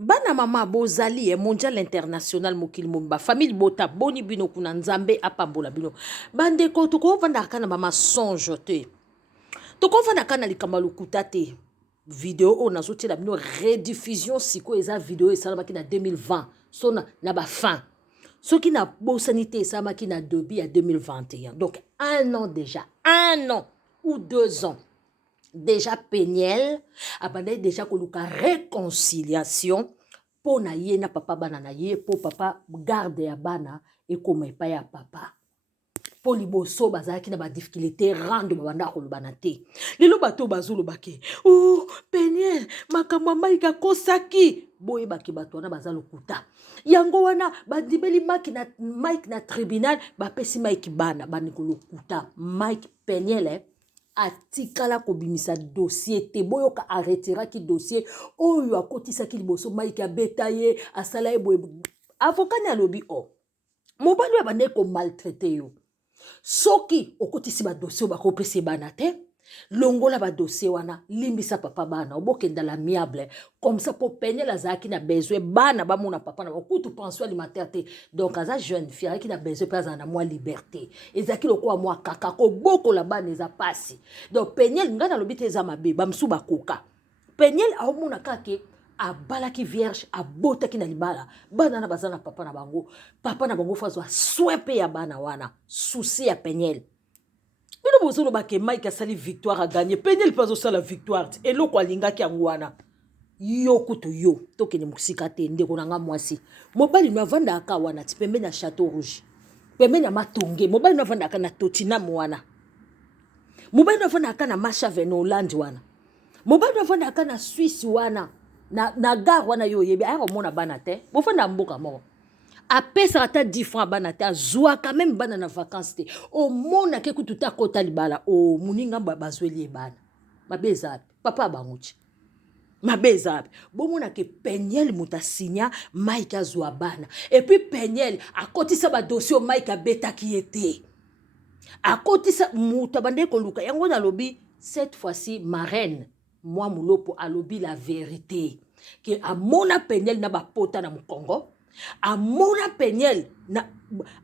Bana mama bozali mondial international mokili momba famille bota boni bino kuna nzambe apambola bino bandeko tokovanda kana mama songe te tokovanda kana likamba lokuta te video o nazotiela bino rediffusion siko eza video esalamaki na 2020 so na bafin soki na bosani te esalamaki na debi ya 2021 donc un an déjà un an ou 2 ans déjà Peniel abandai déjà koluka réconciliation po na ye na papa bana na ye po papa garde ya bana ekoma epai ya papa po liboso bazalaki na badifficulté rando babanda koloba na te lelo bato bazoloba ke oh Peniel makambo maiki akosaki boyebaki bato wana baza lokuta yango wana bandimeli mike na tribunal bapesi mike bana bandeko lokuta mike Peniel atikala kobimisa dossier te boyoka arreteraki dossier oyo akotisaki liboso mike abeta ye asala ye boye avocat ni alobi o mobali oyo abandaki komaltraite yo soki okotisi badossier oyo bakopesa bana te longola badossier wana limbisa papa bana obokenda l'amiable comme ça po Peniel azalaki na besoin bana bamona papa na bakutu pension alimentaire te donc aza jeune fille azalaki na besoin mpe azala na mwa liberté ezalaki lokola mwa kaka kobokola bana eza pasi donc Peniel ngai nalobi te eza mabe bamosusu bakoka Peniel aomona kaka abalaki vierge abotaki na libala bana na baza na papa na bango fo azwa soin mpe ya bana wana susi ya Peniel bino bozoloba ke mike asali victoire aganye Peniel mpe azosala victoire te eloko alingaki yango wana yo kutu yo tokende mosika te ndeko na nga mwasi mobali no avandaka wana ti pembeni ya Château Rouge pembeni ya Matonge mobali no avandaka na Tottenham wana mobali no avandaka na Mashaven Hollande wana mobali no avandaka na Suisse wana na gare wana yo oyebi ayaka omona bana te bofanda mboka moko apesaka ata 10 francs bana te azwaka meme bana na vacances te omonake kutu te akota libala o moninga bazweli ye bana mabe eza api papa abango ti mabe eza api bomonake Peniel moto asinya mike azwa bana epuis Peniel akotisa badossier oyo mike abetaki ye te akotisa moto abandeki koluka yango nalobi cette fois-ci marraine mwa molopo alobi la vérité ke amona Peniel na bapota na mokongo amona Peniel na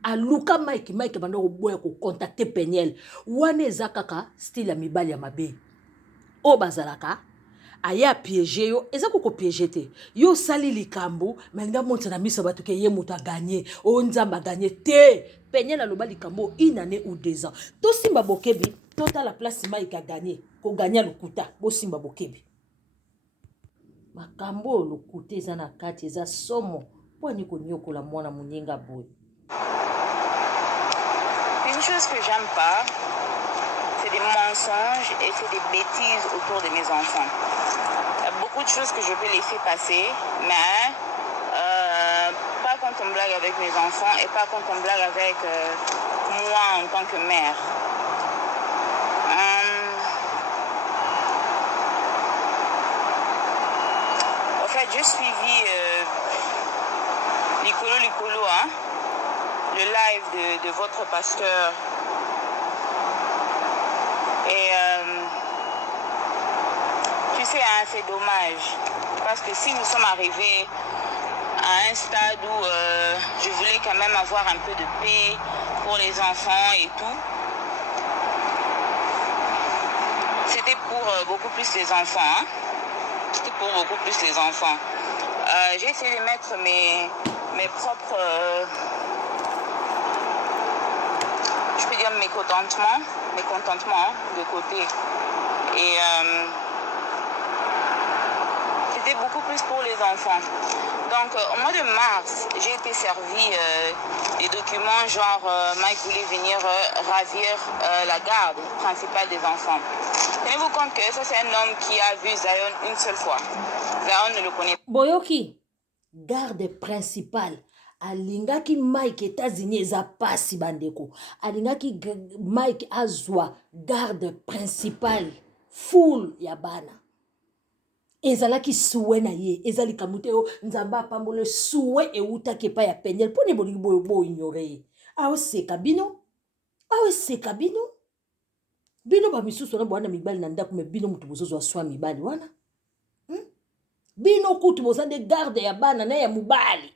aluka mike banda koboya kocontacte Peniel wana eza kaka style ya mibali ya mabe o bazalaka aya piéger yo eza koko piéger te yo sali likambo menga monta na miso bato ke ye moto aganye o nzamba gagné te Peniel aloba likambo une année ou 2 ans to simba bokebi tota la place mike a gagné ko gagner lokuta bo simba bokebi makambo lokuta eza na kati eza somo poni ko nyokola mwana muninga boy. Une chose que j'aime pas, c'est des mensonges et c'est des bêtises autour de mes enfants. Il y a beaucoup de choses que je peux laisser passer, mais pas quand on blague avec mes enfants et pas quand on blague avec moi en tant que mère. En fait, j'ai suivi Licolo, hein, le live de votre pasteur. Et tu sais, hein, c'est dommage. Parce que si nous sommes arrivés à un stade où je voulais quand même avoir un peu de paix pour les enfants et tout, c'était pour beaucoup plus les enfants. Hein. C'était pour beaucoup plus les enfants. J'ai essayé de mettre mes propres, je peux dire mécontentements de côté. Et c'était beaucoup plus pour les enfants. Donc au mois de mars, j'ai été servi des documents genre Mike voulait venir ravir la garde principale des enfants. Tenez-vous compte que ça c'est un homme qui a vu Zion une seule fois. Zion ne le connaît pas. Boyoki, garde principale. Alingaki Mike États-Unis eza pasi bandeko. Alingaki Mike azwa garde principale full ya bana. Ezalaki suwe na ye, ezali kamute yo nzamba pambole suwe e utaki pa ya Peniel pone bolingi bo ignore. Awe seka bino? Awe seka bino? Bino ba misusu na bwana mibali na ndako me bino mutu bozozo aswa mibali wana. bino kutu bozande garde ya bana na ya mubali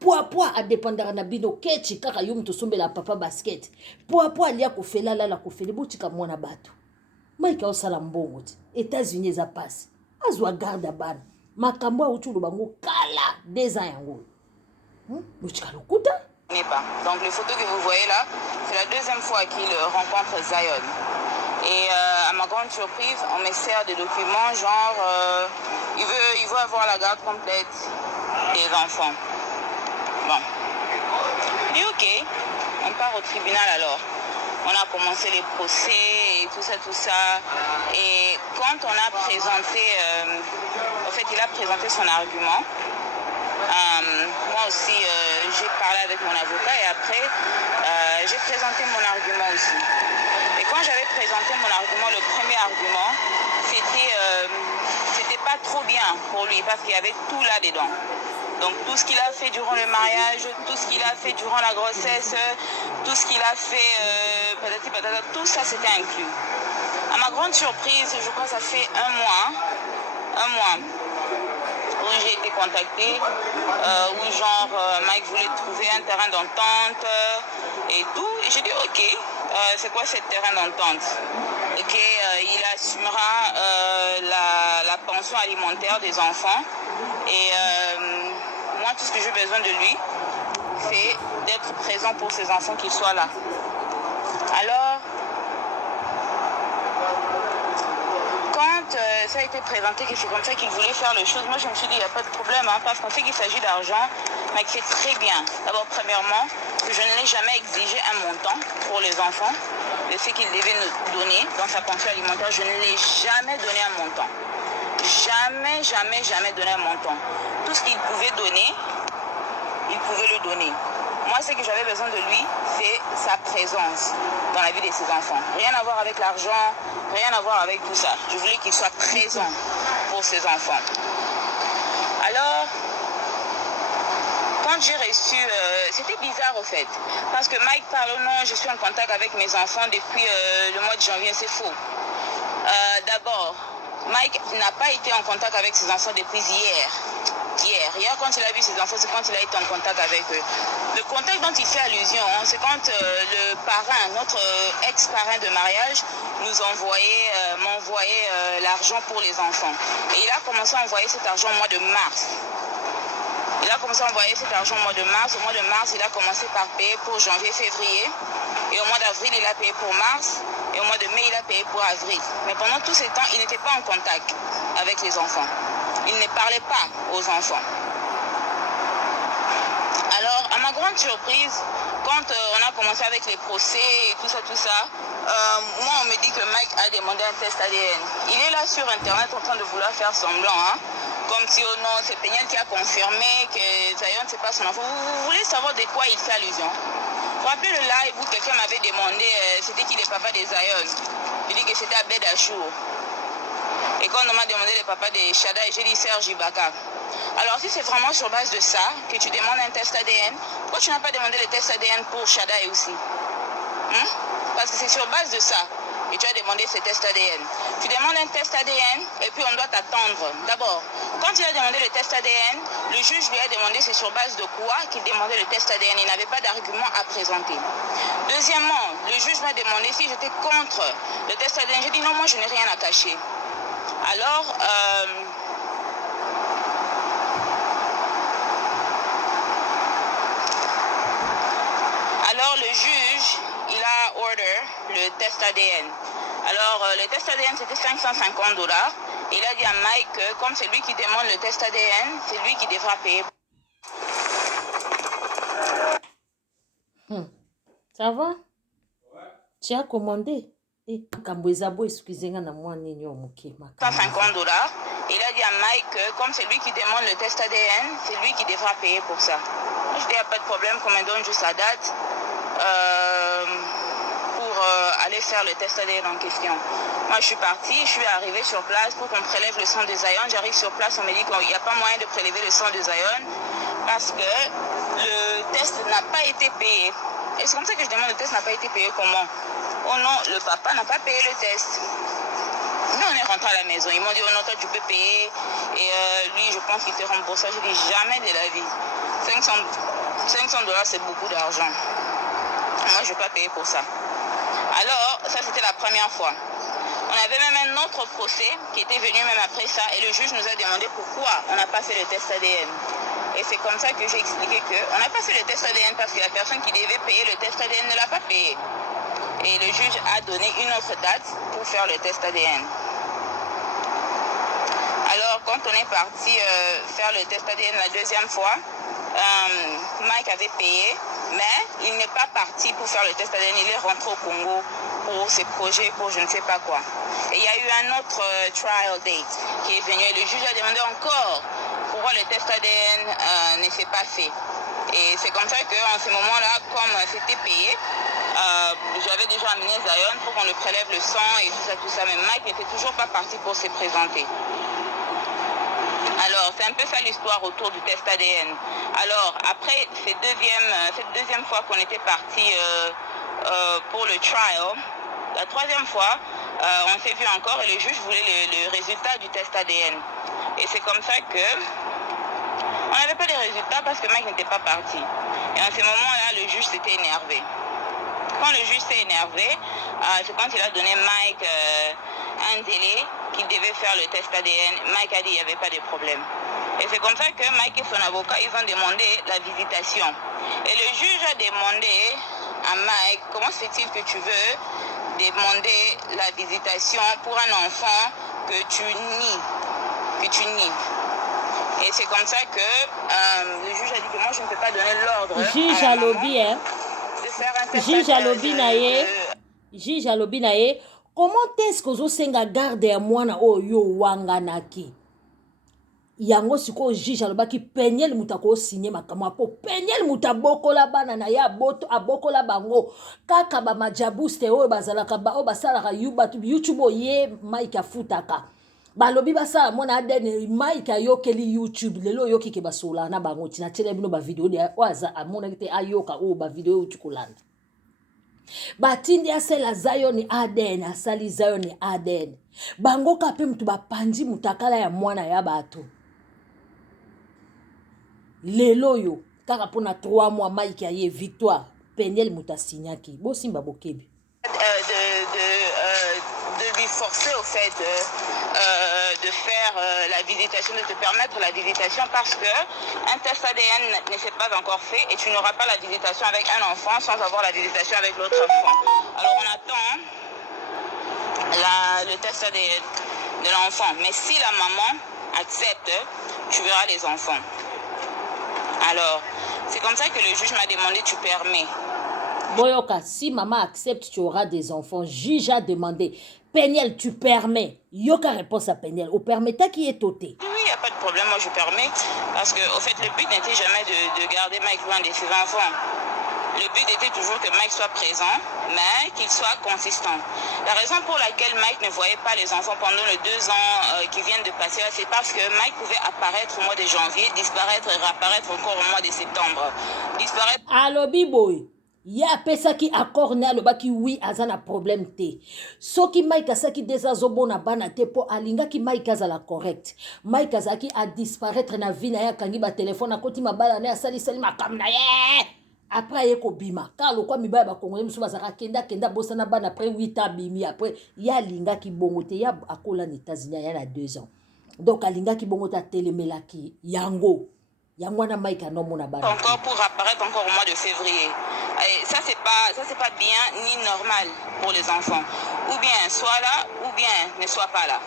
poa adépendaka na bino kechi kaka yo mutu osombela papa basket poa alia kofela lala kofeli botika mwana bato Mike osala mbongo ti États-Unis eza pasi azwa garde ya bana makambo auti olobango kala 2 ans yango botika lokuta. Donc les photos que vous voyez là, c'est la deuxième fois qu'il rencontre Zion. Et à ma grande surprise, on me sert des documents genre il veut avoir la garde complète des enfants. Bon. Et ok, on part au tribunal alors. On a commencé les procès et tout ça. Et quand on a présenté, en fait, il a présenté son argument. Moi aussi, j'ai parlé avec mon avocat et après, j'ai présenté mon argument aussi. Et quand j'avais présenté mon argument, le premier argument, c'était pas trop bien pour lui parce qu'il y avait tout là-dedans. Donc tout ce qu'il a fait durant le mariage, tout ce qu'il a fait durant la grossesse, tout ce qu'il a fait, tout ça c'était inclus. À ma grande surprise, je crois que ça fait un mois, où j'ai été contactée, où Mike voulait trouver un terrain d'entente et tout. Et j'ai dit ok, c'est quoi ce terrain d'entente? Ok, il assumera la pension alimentaire des enfants et moi tout ce que j'ai besoin de lui, c'est d'être présent pour ses enfants, qu'ils soient là. Alors, quand ça a été présenté que c'est comme ça qu'il voulait faire les choses, moi je me suis dit il n'y a pas de problème, parce qu'on sait qu'il s'agit d'argent, mais c'est très bien. D'abord, premièrement, que je ne l'ai jamais exigé un montant pour les enfants, de ce qu'il devait nous donner dans sa pension alimentaire, je ne l'ai jamais donné un montant. Jamais donné un montant. Tout ce qu'il pouvait donner, il pouvait le donner. Moi, ce que j'avais besoin de lui, c'est sa présence dans la vie de ses enfants. Rien à voir avec l'argent, rien à voir avec tout ça. Je voulais qu'il soit présent pour ses enfants. Alors, quand j'ai reçu, c'était bizarre au fait, parce que Mike parle, non, je suis en contact avec mes enfants depuis le mois de janvier, c'est faux. D'abord, Mike n'a pas été en contact avec ses enfants depuis hier. Hier, quand il a vu ses enfants, c'est quand il a été en contact avec eux. Le contexte dont il fait allusion, c'est quand le parrain, notre ex-parrain de mariage, m'envoyait l'argent pour les enfants. Et il a commencé à envoyer cet argent au mois de mars. Il a commencé à envoyer cet argent au mois de mars. Au mois de mars, il a commencé par payer pour janvier, février. Et au mois d'avril, il a payé pour mars. Et au mois de mai, il a payé pour avril. Mais pendant tous ces temps, il n'était pas en contact avec les enfants. Il ne parlait pas aux enfants. Alors, à ma grande surprise, quand on a commencé avec les procès et tout ça, moi, on me dit que Mike a demandé un test ADN. Il est là sur Internet en train de vouloir faire semblant, comme si, oh non, c'est Péniel qui a confirmé que Zion, c'est pas son enfant. Vous voulez savoir de quoi il fait allusion? Vous vous rappelez le live où quelqu'un m'avait demandé c'était qui le papa de Zion? Je dis que c'était Abed Achour. Et quand on m'a demandé le papa de Shada, j'ai dit Serge Ibaka. Alors si c'est vraiment sur base de ça que tu demandes un test ADN, pourquoi tu n'as pas demandé le test ADN pour Shada aussi? Parce que c'est sur base de ça que tu as demandé ce test ADN. Tu demandes un test ADN et puis on doit t'attendre. D'abord, quand il a demandé le test ADN, le juge lui a demandé c'est sur base de quoi qu'il demandait le test ADN. Il n'avait pas d'argument à présenter. Deuxièmement, le juge m'a demandé si j'étais contre le test ADN. J'ai dit non, moi je n'ai rien à cacher. Alors le juge, il a order le test ADN. Alors le test ADN c'était $550. Et il a dit à Mike que comme c'est lui qui demande le test ADN, c'est lui qui devra payer. Ça va? Tu as commandé? $150. Et il a dit à Mike que comme c'est lui qui demande le test ADN, c'est lui qui devra payer pour ça. Je dis, il n'y a pas de problème, qu'on me donne juste la date pour aller faire le test ADN en question. Moi, je suis partie, je suis arrivée sur place pour qu'on prélève le sang de Zion. J'arrive sur place, on me dit qu'il n'y a pas moyen de prélever le sang de Zion parce que le test n'a pas été payé. Et c'est comme ça que je demande, le test n'a pas été payé comment? Oh non, le papa n'a pas payé le test. Nous, on est rentré rentrer à la maison. Ils m'ont dit, oh non, toi tu peux payer. Et lui, je pense qu'il te rembourse. J'ai dit, jamais de la vie. 500 dollars, c'est beaucoup d'argent. Moi, je ne vais pas payer pour ça. Alors, ça, c'était la première fois. On avait même un autre procès qui était venu même après ça. Et le juge nous a demandé pourquoi on n'a pas fait le test ADN. Et c'est comme ça que j'ai expliqué qu'on n'a pas fait le test ADN parce que la personne qui devait payer le test ADN ne l'a pas payé. Et le juge a donné une autre date pour faire le test ADN. Alors, quand on est parti faire le test ADN la deuxième fois, Mike avait payé, mais il n'est pas parti pour faire le test ADN. Il est rentré au Congo pour ses projets, pour je ne sais pas quoi. Et il y a eu un autre trial date qui est venu et le juge a demandé encore pourquoi le test ADN ne s'est pas fait. Et c'est comme ça qu'en ce moment-là, comme c'était payé, j'avais déjà amené Zion pour qu'on le prélève le sang et tout ça. Mais Mike n'était toujours pas parti pour se présenter. Alors, c'est un peu ça l'histoire autour du test ADN. Alors, après cette deuxième fois qu'on était parti pour le trial, la troisième fois, on s'est vu encore et le juge voulait le résultat du test ADN. Et c'est comme ça que on n'avait pas les résultats parce que Mike n'était pas parti. Et en ce moment-là, le juge s'était énervé. Quand le juge s'est énervé, c'est quand il a donné Mike un délai qu'il devait faire le test ADN. Mike a dit qu'il n'y avait pas de problème. Et c'est comme ça que Mike et son avocat, ils ont demandé la visitation. Et le juge a demandé à Mike, comment se fait-il que tu veux demander la visitation pour un enfant que tu nies. Et c'est comme ça que le juge a dit que moi je ne peux pas donner l'ordre Juge à la Alobi, maman de faire un test Juge Alobi naye. de... Juge Alobi naye. Comment est-ce que vous senga garde ya mwana oyo wanganaki? Yango siko juge alobaki penyel mutako signé makamwa po penyel mutabokola bana na ya boto abokola bango kaka ba majabuste oyo bazalaka ba o basalaka YouTube oye Mike afutaka balobi basala mona adene Mike ayokeli YouTube lelo yoki ke basola na bango tina tele bino ba video de waza amona kite ayoka o ba video utukolanda batindi asela Zion ADN asali Zion ADN bango kape mutu bapanzi mutakala ya mwana ya bato lelo yo kaka pona 3 mois Mike aye victoire Peniel mutasignaki bo simba bokebi de lui forcer au fait de faire la visitation, de te permettre la visitation parce que un test ADN ne s'est pas encore fait et tu n'auras pas la visitation avec un enfant sans avoir la visitation avec l'autre enfant. Alors on attend le test ADN de l'enfant. Mais si la maman accepte, tu verras les enfants. Alors, c'est comme ça que le juge m'a demandé, tu permets. Boyoka, si maman accepte, tu auras des enfants. Juge a demandé, Peniel, tu permets. Yoka réponse à Peniel, au permetta qui est ôté. Oui, il n'y a pas de problème, moi je permets. Parce que, au fait, le but n'était jamais de garder Mike loin de ses enfants. Le but était toujours que Mike soit présent, mais qu'il soit consistant. La raison pour laquelle Mike ne voyait pas les enfants pendant les 2 ans qui viennent de passer, c'est parce que Mike pouvait apparaître au mois de janvier, disparaître et réapparaître encore au mois de septembre. Disparaître... Allo Biboy, ya pesa ki accord ne aloba ki oui azana problème te. Soki Mike asaki desazobo na bana te po alinga ki Mike azala correct. Mike azaki a disparaître na vie na ya kangi ba téléphone akoti mabala ne asali sali makamna ye. Après yeko bima car le quoi mi ba congolais musu bazaka kenda bosana bana après 8 ans bimi après ya linga ki bongo te ya akola na États-Unis ya na 2 ans. Donc alinga ki bongo ta telemelaki yango na Mike anomona bana. Encore pour apparaître encore au mois de février. Et ça c'est pas bien ni normal pour les enfants. Ou bien soit là ou bien ne soit pas là.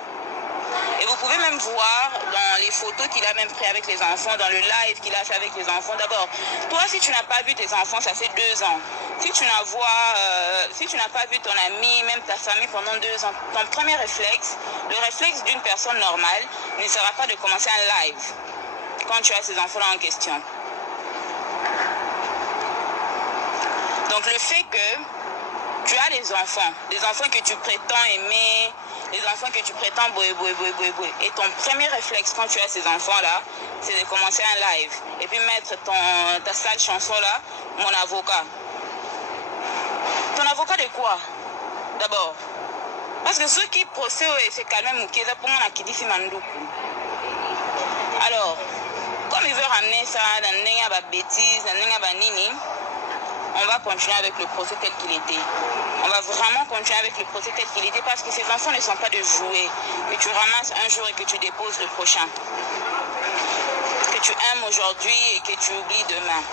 Et vous pouvez même voir dans les photos qu'il a même pris avec les enfants, dans le live qu'il a fait avec les enfants. D'abord, toi, si tu n'as pas vu tes enfants, ça fait 2 ans. Si tu n'as pas vu ton ami, même ta famille pendant 2 ans, ton premier réflexe, le réflexe d'une personne normale, ne sera pas de commencer un live quand tu as ces enfants-là en question. Donc le fait que tu as les enfants que tu prétends aimer, les enfants que tu prétends boué. Et ton premier réflexe quand tu as ces enfants-là, c'est de commencer un live. Et puis mettre ta sale chanson-là, mon avocat. Ton avocat de quoi? D'abord. Parce que ceux qui procèdent, c'est quand même qui est pour moi qui dit Mandoukou. Alors, comme il veut ramener ça dans une bêtise, dans une nini, on va continuer avec le procès tel qu'il était. On va vraiment continuer avec le procès tel qu'il était parce que ces enfants ne sont pas de jouets que tu ramasses un jour et que tu déposes le prochain. Que tu aimes aujourd'hui et que tu oublies demain.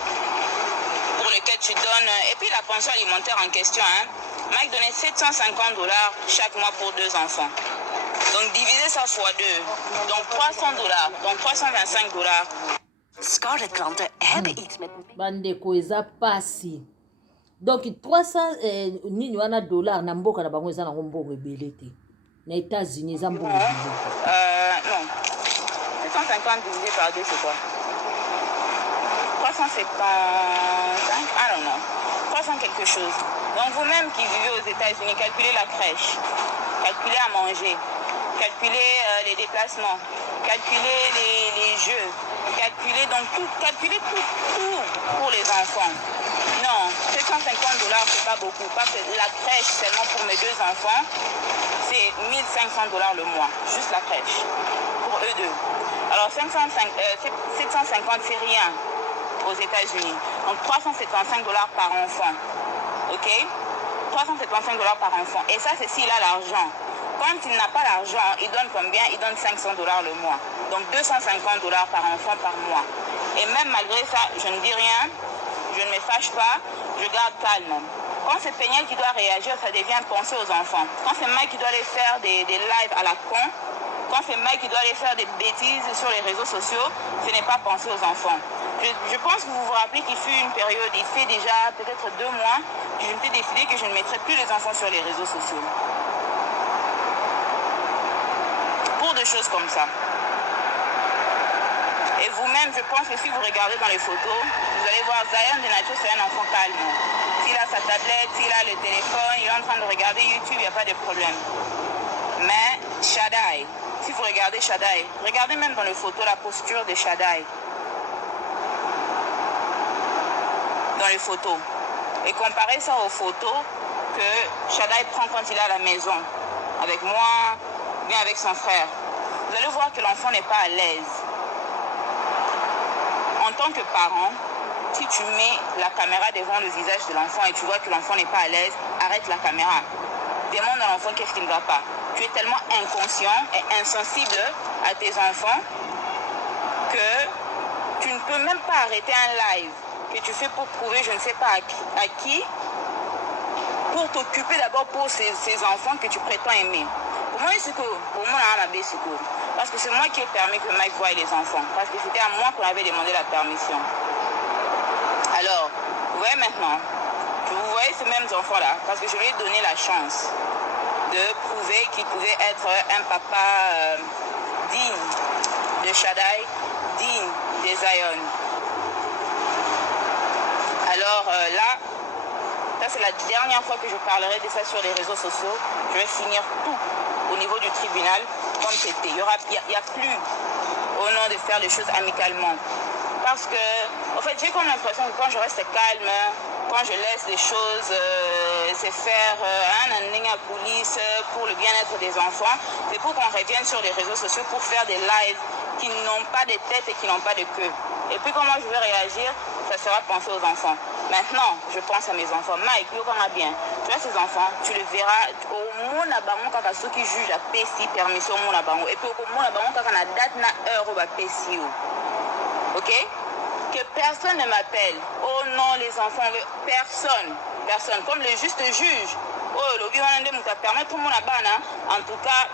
Pour lequel tu donnes. Et puis la pension alimentaire en question, hein. Mike donnait $750 chaque mois pour 2 enfants. Donc diviser ça fois 2. Donc $300. Donc $325. Scarlett klanten hebben iets met... bandeko eza pasi donc 300 nini wana dollar na mboka na bango eza nango mbongo ebele te na États-Unis eza mbongo ebele Non 750 divisé par 2 c'est quoi 375 I don't know 300 quelque chose. Donc vous-même qui vivez aux États-Unis, calculez la crèche, calculez à manger, calculez les déplacements, calculez les jeux, calculez donc calculez tout pour les enfants. Non, $750 c'est pas beaucoup parce que la crèche seulement pour mes 2 enfants c'est $1500 le mois, juste la crèche pour eux deux. Alors 750 c'est rien aux États-Unis. Donc $375 par enfant. Ok, $375 par enfant. Et ça, c'est s'il a l'argent. Quand il n'a pas l'argent, il donne combien? Il donne $500 le mois. Donc $250 par enfant par mois. Et même malgré ça, je ne dis rien, je ne me fâche pas, je garde calme. Quand c'est Péniel qui doit réagir, ça devient penser aux enfants. Quand c'est Mike qui doit aller faire des lives à la con, quand c'est Mike qui doit aller faire des bêtises sur les réseaux sociaux, ce n'est pas penser aux enfants. Je pense que vous vous rappelez qu'il fut une période, il fait déjà peut-être 2 mois, que je m'étais décidé que je ne mettrais plus les enfants sur les réseaux sociaux. Pour des choses comme ça. Et vous-même, je pense que si vous regardez dans les photos, vous allez voir Zion de nature, c'est un enfant calme. S'il a sa tablette, s'il a le téléphone, il est en train de regarder YouTube, il n'y a pas de problème. Mais Shaddai, si vous regardez Shaddai, regardez même dans les photos la posture de Shaddai. Dans les photos. Et comparez ça aux photos que Shaddai prend quand il est à la maison, avec moi, bien avec son frère. Vous allez voir que l'enfant n'est pas à l'aise. En tant que parent, si tu mets la caméra devant le visage de l'enfant et tu vois que l'enfant n'est pas à l'aise, arrête la caméra. Demande à l'enfant qu'est-ce qui ne va pas. Tu es tellement inconscient et insensible à tes enfants que tu ne peux même pas arrêter un live que tu fais pour prouver je ne sais pas à qui, pour t'occuper d'abord pour ces enfants que tu prétends aimer. Pour moi, c'est que pour moi, parce que c'est moi qui ai permis que Mike voie les enfants, parce que c'était à moi qu'on avait demandé la permission. Alors, vous voyez maintenant, vous voyez ces mêmes enfants-là, parce que je lui ai donné la chance de prouver qu'il pouvait être un papa digne de Shaddai, digne de Zion. Alors là, ça c'est la dernière fois que je parlerai de ça sur les réseaux sociaux. Je vais finir tout au niveau du tribunal comme c'était. Il n'y a plus au nom de faire les choses amicalement. Parce que, en fait, j'ai comme l'impression que quand je reste calme, quand je laisse les choses se faire à police pour le bien-être des enfants, c'est pour qu'on revienne sur les réseaux sociaux pour faire des lives qui n'ont pas de tête et qui n'ont pas de queue. Et puis comment je vais réagir, ça sera penser aux enfants. Maintenant, je pense à mes enfants. Mike, yo quand bien. Tu vois ces enfants, tu le verras au monde à bango kaka ceux qui jugent à PSI permission au monde à bango. Et puis au monde à bango kaka na date na heure au PSI. Ok? Que personne ne m'appelle. Oh non, les enfants, personne. Personne. Comme le juste juge. Oh, le biwanande mouta permet tout le monde à bana. En tout cas,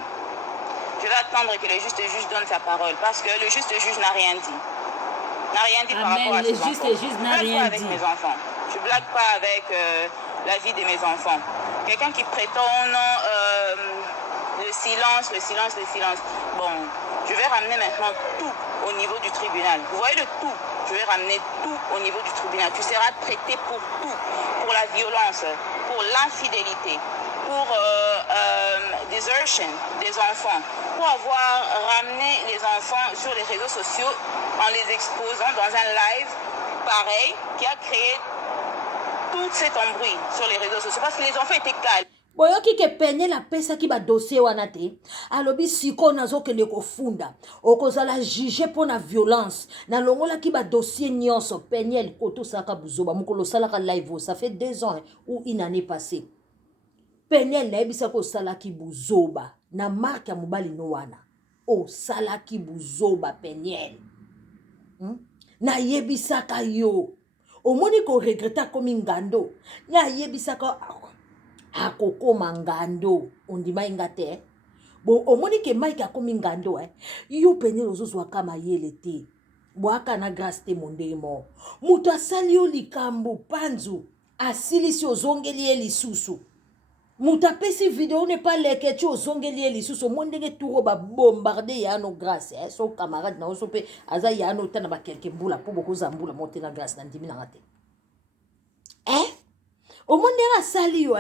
je vais attendre que le juste juge donne sa parole. Parce que le juste juge n'a rien dit. N'a rien dit par rapport à ses enfants. Le juste n'a rien dit. Mes enfants. Je blague pas avec la vie de mes enfants. Quelqu'un qui prétend le silence. Bon, je vais ramener maintenant tout au niveau du tribunal. Vous voyez le tout. Je vais ramener tout au niveau du tribunal. Tu seras traité pour tout. Pour la violence, pour l'infidélité, pour desertion des enfants, pour avoir ramené les enfants sur les réseaux sociaux en les exposant dans un live pareil qui a créé tout cet embrouille sur les réseaux sociaux parce que les enfants étaient calmes. boyoki ke Peniel apesaki badossier wana te alobi siko nazokende kofunda okozala juge mpo na violence nalongolaki badossier nyonso. Peniel koto osalaka buzoba mokolo osalaka live ça fait 2 ans ou une année passée. Peniel nayebisaka osalaki buzoba na marke ya mobali no wana osalaki buzoba Peniel. Nayebisaka yo omoni ko regreta komi ngando nayebisaka akokoma ngando ondima inga te bon omoni ke Mike akomi ngando yo Peniel ozozwaka mayele te bwaka na grâce te mondenge mo mutu asali yo likambo panzu asilisi ozongeli ye lisusu mutu apesi video ne pas leke ti ozongeli ye lisusu mondenge turo babombarde yano grâce so camarade na oso pe aza yano ta na bakelke mbula mpo bokozwa mbula mote na grâce na ndimi nanga te omondenge asali yo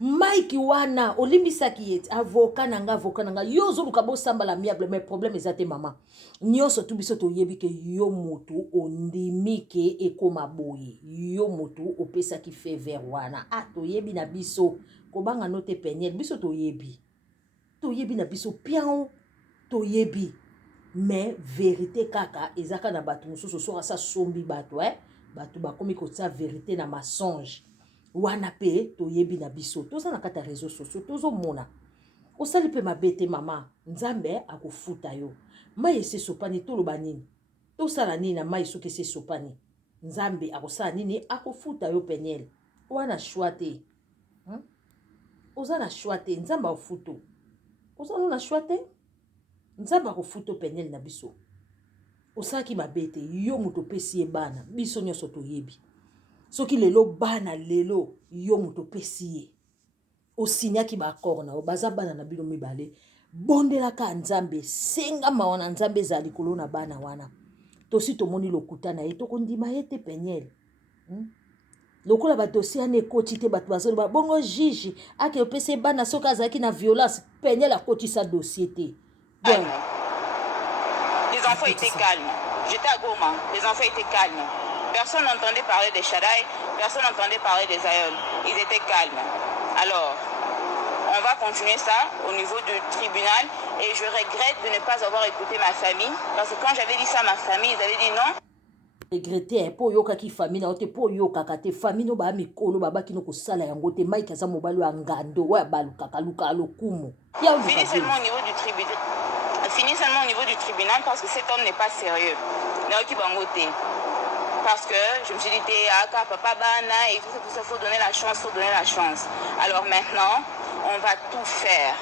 Mike wana olimbisaki yeti avocat nanga yo zoluka bosambala miable mais problème ezate mama nyonso tu biso toyebi ke yo motu ondimi ke ekoma boye yo motu opesaki fe vert wana toyebi na biso kobanga note Peniel biso toyebi na biso pian toyebi mais vérité kaka ezaka na bato mosusu soka sa sombi bato bato bakomi kotia vérité na mensonge wana pe toyebi na biso toza na kata réseaux sociaux tozomona osali pe mabe te mama nzambe akofuta yo mai ese sopani toloba nini tosala nini na mai soki ese sopani nzambe akosala nini akofuta yo Peniel wana choix te oza na choix te nzambe akofuto oza na choix te nzambe akofuta Peniel na biso osalaki mabe te yo moto opesi ye bana biso nyonso toyebi soki lelo bana lelo yo moto opesi ye osinyaki bakor na baza bana na bino mibale bondelaka nzambe senga mawana nzambe za likolo na bana wana tosi tomoni lokuta na ye tokondima ye te Peniel lokola badossier ane ekoti te bato bazoloba bongo juge ake opesi bana soki azalaki na violence Peniel akotisa dossier te. Les enfants étaient calmes. J'étais à Goma, les enfants étaient calmes. Personne n'entendait parler des Shaddai, personne n'entendait parler des aïeuls. Ils étaient calmes. Alors, on va continuer ça au niveau du tribunal et je regrette de ne pas avoir écouté ma famille parce que quand j'avais dit ça à ma famille, ils avaient dit non. Regretter po yoka ki famille na ote po yoka kate famille no ba mikolo baba kino ko sala yango te Mike aza mobali wa ngando wa baluka kaluka lokumu. Fini seulement au niveau du tribunal. Fini seulement au niveau du tribunal parce que cet homme n'est pas sérieux. Naoki bangote. Parce que je me suis dit, papa bana, et tout ça, faut donner la chance, faut donner la chance. Alors maintenant, on va tout faire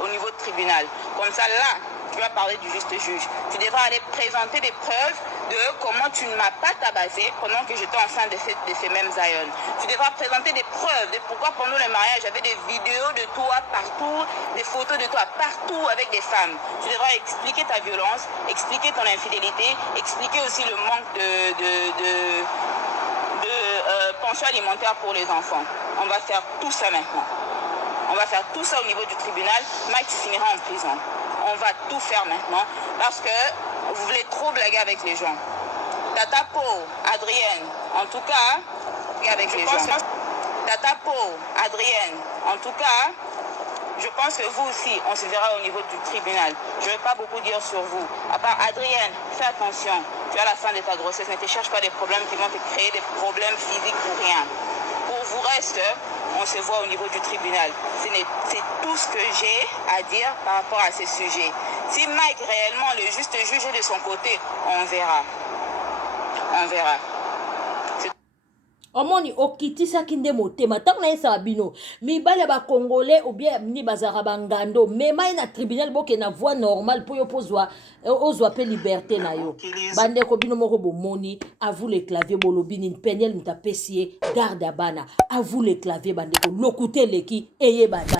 au niveau du tribunal. Comme ça, là, tu vas parler du juste juge. Tu devras aller présenter des preuves de comment tu ne m'as pas tabassé pendant que j'étais enceinte de ces mêmes aïeuls. Tu devras présenter des preuves de pourquoi pendant le mariage, j'avais des vidéos de toi partout, des photos de toi partout avec des femmes. Tu devras expliquer ta violence, expliquer ton infidélité, expliquer aussi le manque de pension alimentaire pour les enfants. On va faire tout ça maintenant. On va faire tout ça au niveau du tribunal. Mike, tu finiras en prison. On va tout faire maintenant parce que vous voulez trop blaguer avec les gens. Tata Po, Adrienne, en tout cas, avec les gens. Tata Po, Adrienne, en tout cas, je pense que vous aussi, on se verra au niveau du tribunal. Je ne vais pas beaucoup dire sur vous. À part Adrienne, fais attention. Tu as la fin de ta grossesse. Ne te cherche pas des problèmes qui vont te créer des problèmes physiques pour rien. Pour vous reste, on se voit au niveau du tribunal. C'est tout ce que j'ai à dire par rapport à ce sujet. Si Mike réellement, le juste juge est de son côté, on verra. On verra. Omoni okitisaki nde motema ntango nayesaka bino mibale bakongole ou bien ni bazalaka bangando mema ye na tribunal boke na voie normale mpo yo mpo ozwa mpe liberté na yo bandeko bino moko bomoni avoue le clavier bolobi nini Peniel moto apesi ye garde ya bana avoue le clavier bandeko lokute eleki eyebana